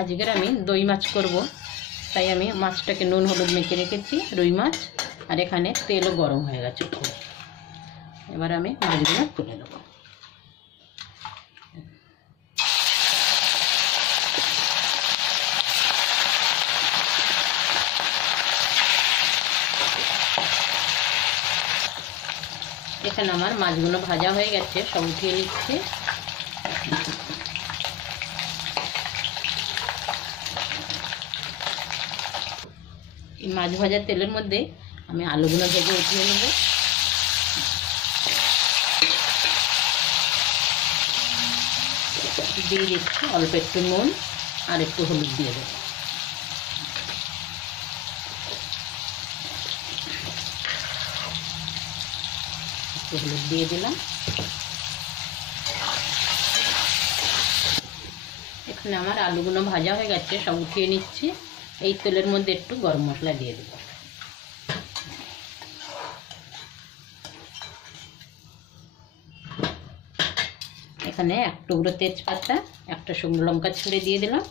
আজকের আমি দই মাছ করব, তাই আমি মাছটাকে নুন হলুদ মেখে রেখেছি, রুই মাছ। আর এখানে তেলও গরম হয়ে গেছে খুব। এবার আমি মাছগুলো তুলে দেবো। এখানে আমার মাছগুলো ভাজা হয়ে গেছে, সব উঠিয়ে নিচ্ছি। এই মাছ ভাজার তেলের মধ্যে আমি আলুগুলো ভেজে উঠিয়ে নেব। দিয়ে দিচ্ছি অল্প একটু নুন আর একটু হলুদ দিয়ে দেবো। একটু হলুদ দিয়ে দিলাম। এখানে আমার আলুগুলো ভাজা হয়ে গেছে, সব উঠিয়ে নিচ্ছি। এই তেলের মধ্যে একটু গরম মশলা দিয়ে দেবো। এখানে এক টুকরো তেজপাতা, একটা শুকনো লঙ্কা ছিঁড়ে দিয়ে দিলাম,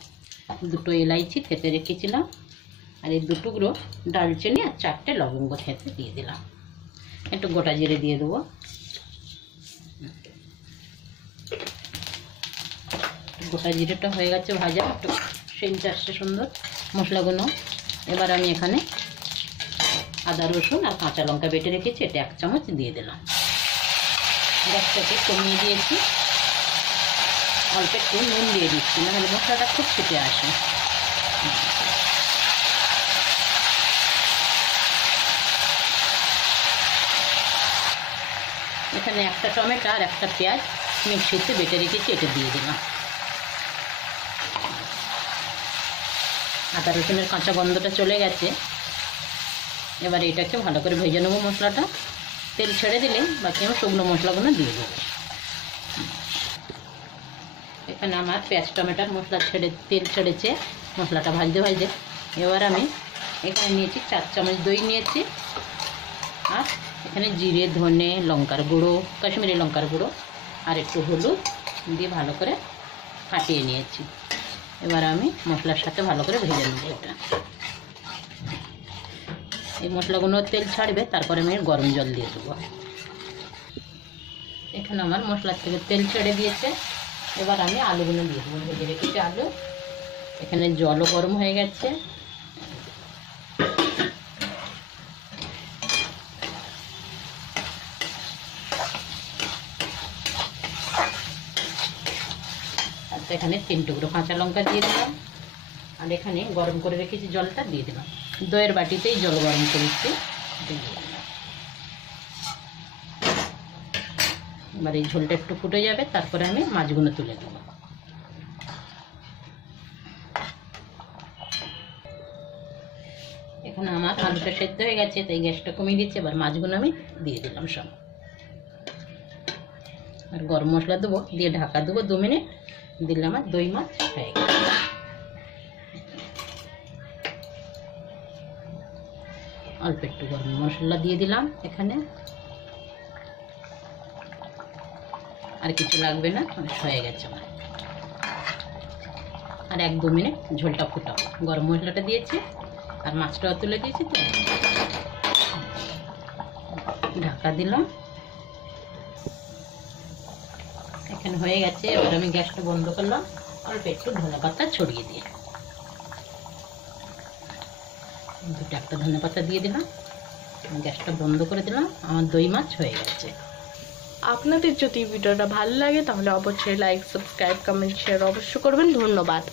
দুটো এলাইচি থেতে রেখেছিলাম, আর এই দু টুকরো ডালচিনি আর 4টে লবঙ্গ থেতে দিয়ে দিলাম। একটু গোটা জিরে দিয়ে দেবো। গোটা জিরেটা হয়ে গেছে ভাজা, একটু সেন্ট আসছে সুন্দর মশলাগুলো। এবার আমি এখানে আদা রসুন আর কাঁচা লঙ্কা বেটে রেখেছি, এটা 1 চামচ দিয়ে দিলাম। গ্যাসটাকে কমিয়ে দিয়েছি, অল্প একটু নুন দিয়ে দিচ্ছি, নাহলে মশলাটা খুব ছিটে আসে। এখানে একটা টমেটো আর একটা পেঁয়াজ মিক্সিতে বেটে রেখেছি, এটা দিয়ে দিলাম। আদা রসুনের কাঁচা গন্ধটা চলে গেছে। এবার এটাকে ভালো করে ভেজে নেবো মশলাটা। তেল ছেড়ে দিলে বাকি আমি শুকনো মশলাগুলো দিয়ে দেবো। এখানে আমার পেঁয়াজ টমেটোর মশলা তেল ছেড়েছে, মশলাটা ভাজতে ভাজতে। এবার আমি এখানে নিয়েছি 4 চামচ দই নিয়েছি, আর এখানে জিরে ধনে লঙ্কার গুঁড়ো, কাশ্মীরি লঙ্কার গুঁড়ো আর একটু হলুদ দিয়ে ভালো করে ফাটিয়ে নিয়েছি। এবার আমি মশলার সাথে ভালো করে ভেজে নেব এটা। এই মশলাগুলো তেল ছাড়বে, তারপরে আমি গরম জল দিয়ে দেবো। এখানে আমার মশলার থেকে তেল ছেড়ে দিয়েছে। এবার আমি আলুগুলো দিয়ে দেবো, ভেজে রেখেছি আলু। এখানে জলও গরম হয়ে গেছে। আর এখানে 3 টুকরো কাঁচা লঙ্কা দিয়ে দিলাম, আর এখানে গরম করে রেখেছি জলটা দিয়ে দিলাম। দইয়ের বাটিতেই জল গরম করেছি। এবার এই ঝোলটা একটু ফুটে যাবে, তারপরে আমি মাছগুলো তুলে দেব। এখানে আমার আলুটা সেদ্ধ হয়ে গেছে, তাই গ্যাসটা কমিয়ে দিচ্ছি। এবার মাছগুলো আমি দিয়ে দিলাম সব, আর গরম মশলা দেবো, দিয়ে ঢাকা দেবো 2 মিনিট। দিলে আমার দই মাছ হয়ে গেছে। অল্প একটু গরম মশলা দিয়ে দিলাম এখানে, আর কিছু লাগবে না, হয়ে গেছে আমার। আর 1-2 মিনিট ঝোলটা ফুটাবো। গরম মশলাটা দিয়েছি আর মাছটাও তুলে দিয়েছি, তো ঢাকা দিলাম। এখানে হয়ে গেছে। এবার আমি গ্যাসটা বন্ধ করলাম, অল্প একটু ধনেপাতা ছড়িয়ে দিয়ে, 2টা ধনেপাতা দিয়ে দিলাম। গ্যাসটা বন্ধ করে দিলাম। আমার দই মাছ হয়ে গেছে। আপনাদের যদি ভিডিওটা ভালো লাগে তাহলে অবশ্যই লাইক সাবস্ক্রাইব কমেন্ট শেয়ার অবশ্যই করবেন। ধন্যবাদ।